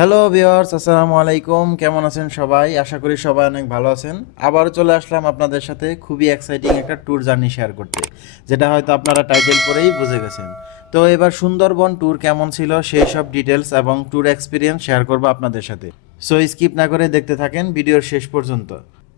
Hello viewers আসসালামু আলাইকুম। কেমন আছেন সবাই? আশা করি সবাই অনেক ভালো আছেন। আবারও চলে আসলাম আপনাদের সাথে খুবই এক্সাইটিং একটা ট্যুর জার্নি শেয়ার করতে, যেটা হয়তো আপনারা টাইটেল পরেই বুঝে গেছেন। তো এবার সুন্দরবন ট্যুর কেমন ছিল, সেই সব ডিটেলস এবং ট্যুর এক্সপিরিয়েন্স শেয়ার করব আপনাদের সাথে। সো স্কিপ না করে দেখতে থাকেন ভিডিওর শেষ পর্যন্ত।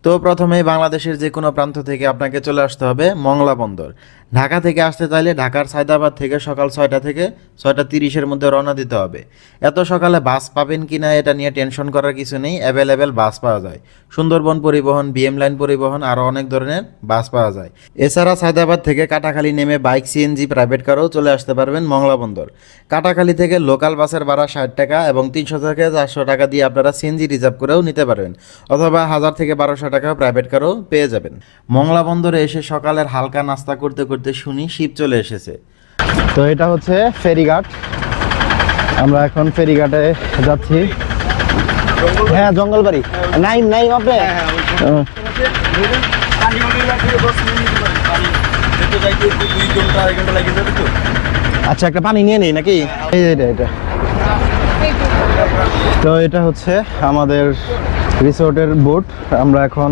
তো প্রথমেই বাংলাদেশের যে কোনো প্রান্ত থেকে আপনাকে চলে আসতে হবে মংলা বন্দর। ঢাকা থেকে আসতে চাইলে ঢাকার সায়দাবাদ থেকে সকাল ছয়টা থেকে ছয়টা তিরিশের মধ্যে রওনা দিতে হবে। এত সকালে বাস পাবেন কি না এটা নিয়ে টেনশন করার কিছু নেই, অ্যাভেলেবেল বাস পাওয়া যায়। সুন্দরবন পরিবহন, বিএম লাইন পরিবহন, আরও অনেক ধরনের বাস পাওয়া যায়। এছাড়া সায়দাবাদ থেকে কাটাখালী নেমে বাইক সিএনজি প্রাইভেট কারও চলে আসতে পারবেন মংলা বন্দর কাটাখালী থেকে লোকাল বাসের ভাড়া ষাট টাকা এবং তিনশো থেকে চারশো টাকা দিয়ে আপনারা সিএনজি রিজার্ভ করেও নিতে পারবেন, অথবা হাজার থেকে বারোশো টাকা প্রাইভেট কারও পেয়ে যাবেন। মংলা বন্দরে এসে সকালের হালকা নাস্তা করতে করতে শুনি শীত চলে এসেছে। তো এটা হচ্ছে ফেরিঘাট। আমরা এখন ফেরিঘাটে যাচ্ছি। হ্যাঁ জঙ্গলবাড়ি। নাইম নাইম আপনি? ও, আচ্ছা একটা পানি নিয়ে নিই নাকি? এই এটা এটা। তো এটা হচ্ছে আমাদের রিসোর্টের বোট। আমরা এখন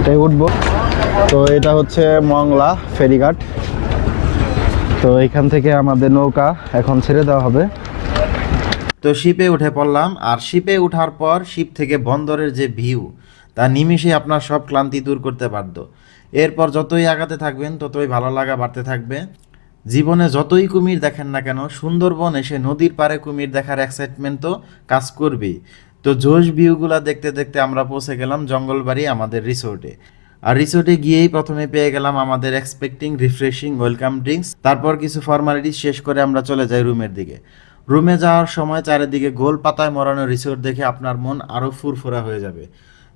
এটাই উঠবো। তো এটা হচ্ছে মংলা ফেরিঘাট। তো এখান থেকে আমাদের নৌকা এখন ছেড়ে দেওয়া হবে। তো শিপে উঠে পড়লাম, আর শিপে ওঠার পর শিপ থেকে বন্দরের যে ভিউ, তা নিমিষে আপনার সব ক্লান্তি দূর করতে পারত এরপর যতই আগাতে থাকবেন, ততই ভালো লাগা বাড়তে থাকবে। জীবনে যতই কুমির দেখেন না কেন, সুন্দরবন এসে নদীর পাড়ে কুমির দেখার এক্সাইটমেন্ট তো কাজ করবেই। তো জোশ ভিউগুলা দেখতে দেখতে আমরা পৌঁছে গেলাম জঙ্গলবাড়ি আমাদের রিসোর্টে আর রিসোর্টে গিয়েই প্রথমে পেয়ে গেলাম আমাদের এক্সপেক্টিং রিফ্রেশিং ওয়েলকাম ড্রিঙ্কস তারপর কিছু ফর্মালিটি শেষ করে আমরা চলে যাই রুমের দিকে। রুমে যাওয়ার সময় চারিদিকে গোল পাতায় মরানো রিসোর্ট দেখে আপনার মন আরও ফুরফুরা হয়ে যাবে।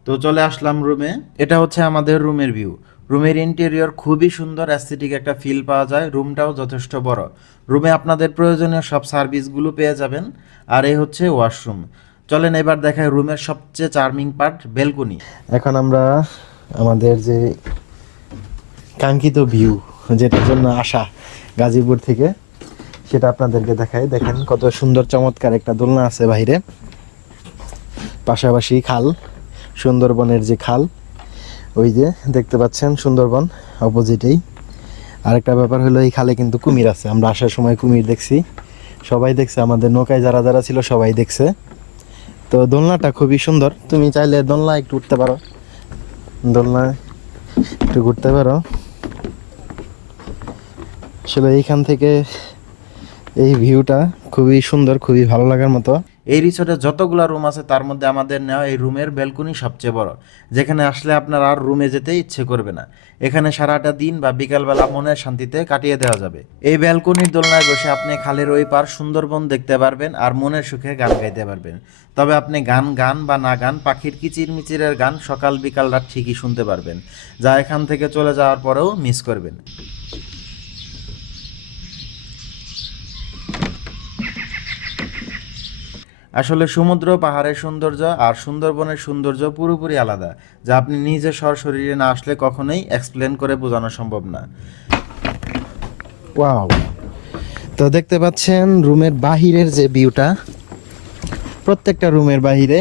তো চলে আসলাম রুমে এটা হচ্ছে আমাদের রুমের ভিউ রুমের ইন্টেরিয়র খুবই সুন্দর অ্যাস্থেটিক একটা ফিল পাওয়া যায়। রুমটাও যথেষ্ট বড়। রুমে আপনাদের প্রয়োজনীয় সব সার্ভিসগুলো পেয়ে যাবেন। আর এই হচ্ছে ওয়াশরুম চলেন এবার দেখায় রুমের সবচেয়ে চার্মিং পার্ট বেলকনি এখন আমরা আমাদের যে কাঙ্ক্ষিত ভিউ যেটার জন্য আসা গাজীপুর থেকে, সেটা আপনাদেরকে দেখাই। দেখেন কত সুন্দর চমৎকার একটা দোলনা আছে বাইরে পাশাপাশি খাল, সুন্দরবনের যে খাল, ওই যে দেখতে পাচ্ছেন সুন্দরবন অপোজিটেই। আরেকটা ব্যাপার হলো, এই খালে কিন্তু কুমির আছে। আমরা আসার সময় কুমির দেখছি। সবাই দেখছে, আমাদের নৌকায় যারা যারা ছিল সবাই দেখছে। তো দোলনাটা খুবই সুন্দর। তুমি চাইলে দোলনা একটু উঠতে পারো। দোলনা, একটু ঘুরতে পারো। আসলে এইখান থেকে এই ভিউটা খুবই সুন্দর, খুবই ভালো লাগার মতো। এই রিসোর্টে যতগুলো রুম আছে, তার মধ্যে আমাদের নেওয়া এই রুমের ব্যালকনি সবচেয়ে বড়। যেখানে আসলে আপনার আর রুমে যেতে ইচ্ছে করবে না। এখানে সারাটা দিন বা বিকালবেলা মনের শান্তিতে কাটিয়ে দেওয়া যাবে। এই ব্যালকনির দোলনায় বসে আপনি খালের ওই পার সুন্দরবন দেখতে পারবেন আর মনের সুখে গান গাইতে পারবেন। তবে আপনি গান গান বা না গান, পাখির কিচির মিচিরের গান সকাল বিকাল রাত ঠিকই শুনতে পারবেন, যা এখান থেকে চলে যাওয়ার পরেও মিস করবেন। আসলে সমুদ্র, পাহাড়ের সৌন্দর্য আর সুন্দরবনের সৌন্দর্য পুরোপুরি আলাদা, যা আপনি নিজে সশরীরে না আসলে কখনোই এক্সপ্লেন করে বোঝানো সম্ভব না। ওয়াও তো দেখতে পাচ্ছেন রুমের বাহিরের যে ভিউটা প্রত্যেকটা রুমের বাহিরে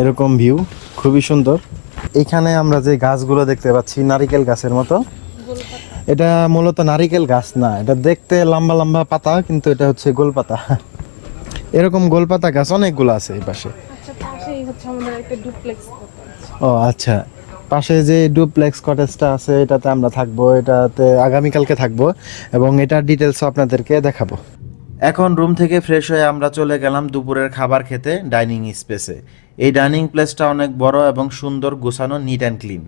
এরকম ভিউ খুবই সুন্দর। এখানে আমরা যে গাছগুলো দেখতে পাচ্ছি, নারিকেল গাছের মতো। এটা মূলত নারিকেল গাছ না, এটা দেখতে লম্বা লম্বা পাতা, কিন্তু এটা হচ্ছে গোল পাতা এরকম গোলপাতা গাছ অনেকগুলো আছে এই পাশে। আচ্ছা ও আচ্ছা। পাশে যে ডুপ্লেক্স কটেজটা আছে এটাতে আমরা থাকব এটাতে আগামীকালকে থাকব এবং এটার ডিটেলসও আপনাদেরকে দেখাবো। এখন রুম থেকে ফ্রেশ হয়ে আমরা চলে গেলাম দুপুরের খাবার খেতে ডাইনিং স্পেসে এই ডাইনিং প্লেসটা অনেক বড় এবং সুন্দর গোছানো নিট অ্যান্ড ক্লিন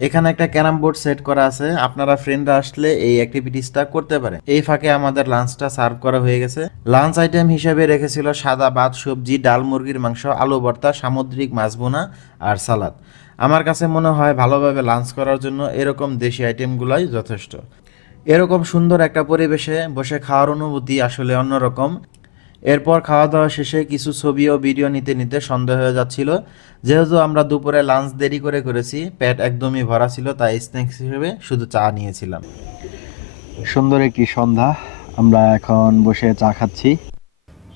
এখানে একটা ক্যারাম বোর্ড সেট করা আছে। আপনারা ফ্রেন্ডরা আসলে এই অ্যাক্টিভিটিসটা করতে পারেন। এই ফাঁকে আমাদের লাঞ্চটা সার্ভ করা হয়ে গেছে। লাঞ্চ আইটেম হিসেবে রেখেছিল সাদা ভাত, সবজি, ডাল, মুরগির মাংস, আলু ভর্তা, সামুদ্রিক মাছ বোনা আর সালাদ। আমার কাছে মনে হয় ভালোভাবে লাঞ্চ করার জন্য এরকম দেশি আইটেমগুলোই যথেষ্ট। এরকম সুন্দর একটা পরিবেশে বসে খাওয়ার অনুভূতি আসলে অন্যরকম। এরপর খাওয়া দাওয়া শেষে কিছু ছবি ও ভিডিও নিতে নিতে সন্দেহ হয়ে যাচ্ছিল। যেহেতু আমরা দুপুরে লাঞ্চ দেরি করে করেছি পেট একদমই ভরা ছিল তাই স্ন্যাক্স হিসেবে শুধু চা নিয়েছিলাম। সুন্দর একটি সন্ধ্যা আমরা এখন বসে চা খাচ্ছি।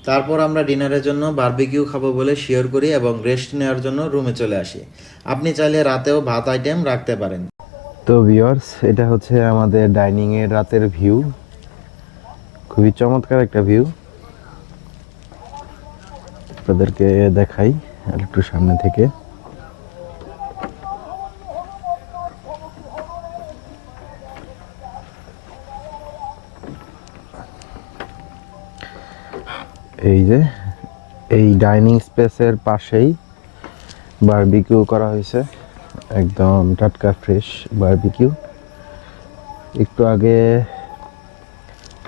তারপর আমরা ডিনারের জন্য বারবিকিউ খাব বলে শিওর করি এবং রেস্ট নেওয়ার জন্য রুমে চলে আসি। আপনি চাইলে রাতেও ভাত আইটেম রাখতে পারেন। তো ভিউয়ার্স এটা হচ্ছে আমাদের ডাইনিং এর রাতের ভিউ। খুবই চমৎকার একটা ভিউ। আপনাদেরকে দেখাই আর একটু সামনে থেকে। এই যে, এই ডাইনিং স্পেসের পাশেই বারবিকিউ করা হয়েছে। একদম টাটকা ফ্রেশ বারবিকিউ। একটু আগে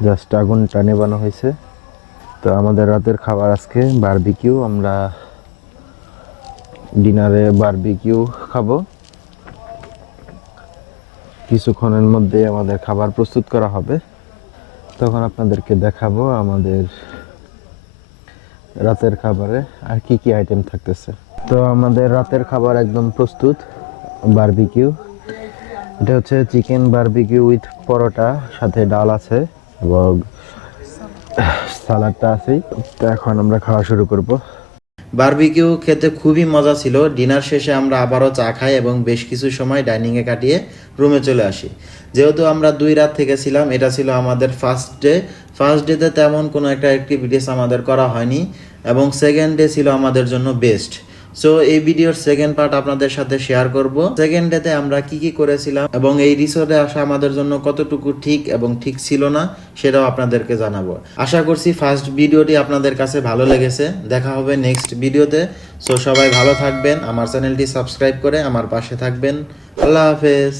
জাস্ট আগুনটা নেবানো হয়েছে। তো আমাদের রাতের খাবার আজকে বারবিকিউ আমরা ডিনারে বারবিকিউ খাব। কিছুক্ষণের মধ্যে আমাদের খাবার প্রস্তুত করা হবে। তখন আপনাদেরকে দেখাবো আমাদের রাতের খাবারে আর কি কি আইটেম থাকতেছে। তো আমাদের রাতের খাবার একদম প্রস্তুত বারবিকিউ এটা হচ্ছে চিকেন বারবিকিউ উইথ পরোটা, সাথে ডাল আছে এবং সালাডটা আছেই। তো এখন আমরা খাওয়া শুরু করব। বারবিকিউ খেতে খুবই মজা ছিল। ডিনার শেষে আমরা আবারও চা খাই এবং বেশ কিছু সময় ডাইনিংয়ে কাটিয়ে রুমে চলে আসি। যেহেতু আমরা দুই রাত থেকে ছিলাম, এটা ছিল আমাদের ফার্স্ট ডে ফার্স্ট ডেতে তেমন কোনো একটা অ্যাক্টিভিটিস আমাদের করা হয়নি এবং সেকেন্ড ডে ছিল আমাদের জন্য বেস্ট সো এই ভিডিওর সেকেন্ড পার্ট আপনাদের সাথে শেয়ার করব। সেকেন্ড ডেতে আমরা কি কি করেছিলাম এবং এই রিসোর্টে আসা আমাদের জন্য কতটুকু ঠিক এবং ঠিক ছিল না সেটাও আপনাদেরকে জানাব। আশা করছি ফার্স্ট ভিডিওটি আপনাদের কাছে ভালো লেগেছে। দেখা হবে নেক্সট ভিডিওতে। সো সবাই ভালো থাকবেন। আমার চ্যানেলটি সাবস্ক্রাইব করে আমার পাশে থাকবেন। আল্লাহ হাফেজ।